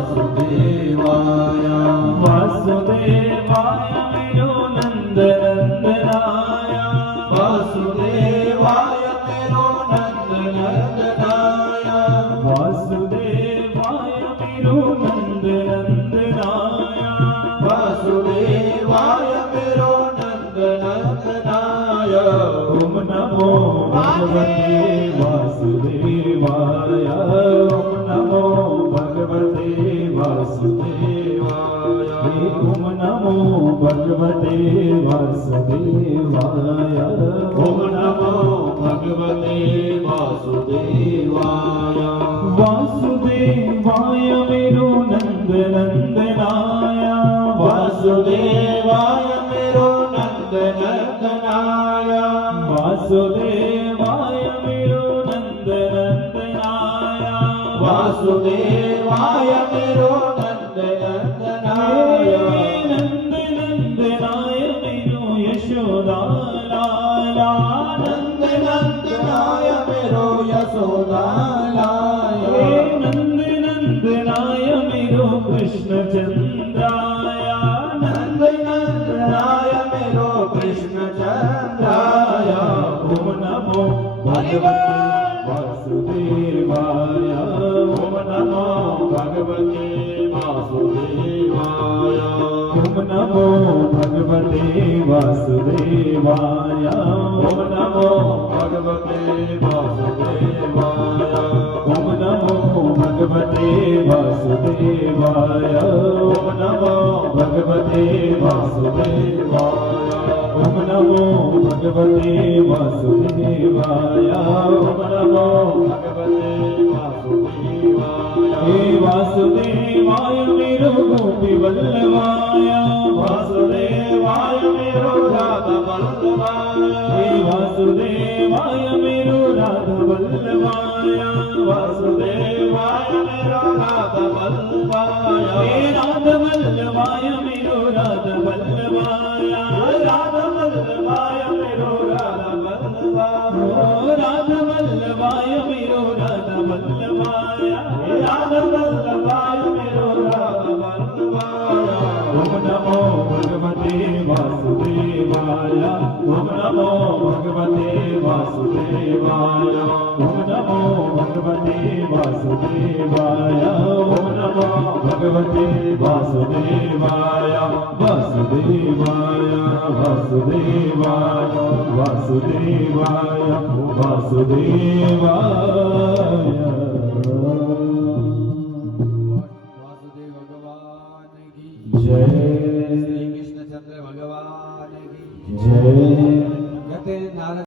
वासुदेवाय वासुदेवाय मेरो नंदनंदनाय वासुदेवाय मेरो नंदनंदनाय वासुदेवाय मेरो नंदनंदनाय वासुदेवाय मेरो नंदनंदनाय ओम नमो भगवते वासुदेवाय ओम नमो भगवते वासुदेवाय ओम नमो भगवते वासुदेवाय ओम नमो भगवते वासुदेवाय वासुदेवाय मेरो नंदनंदनाय वासुदेवाय मेरो नंदनंदनाय वासुदेवाय मेरो नंदनंदनाय वासुदेवाय मेरो नंदनंदनाय नंदनंदनाय मेरो यशोदालाला नंदनंदनाय मेरो यशोदालाय नंदनंदनाय मेरो कृष्णचंद्राय नंदनंदनाय मेरो कृष्णचंद्राय ओम नमो भगवते वासुदेवाय ओम नमो भगवते वासुदेवाय ओम नमो भगवते वासुदेवाय ओम नमो भगवते वासुदेवाय ओम नमो भगवते वासुदेवाय ओम नमो भगवते वासुदेवाय ओम नमो भगवते वासुदेवाय ओम नमो भगवते वासुदेवाय हे वासुदेवाय मेरो गोपी वल्लभाय वासुदेवाय मेरो राधा वल्लभाय हे वासुदेवाय मेरो राधा वल्लभाय वासुदेवाय मेरो राधा वल्लभाय हे राधा वल्लभाय मेरो राधा वल्लभाय राधा वल्लभाय मेरो राधा वल्लभाय राधा वल्लभाय मेरो राधा वल्लभाय राधा वल्लभाय मेरो राधा वल्लभाय ओम नमो भगवते वासुदेवाय ओम नमो भगवते वासुदेवाय ओम नमो भगवते वासुदेवाय ओम नमो भगवते वासुदेवाय वासुदेवाय वासुदेवाय वासुदेवाय वासुदेवाय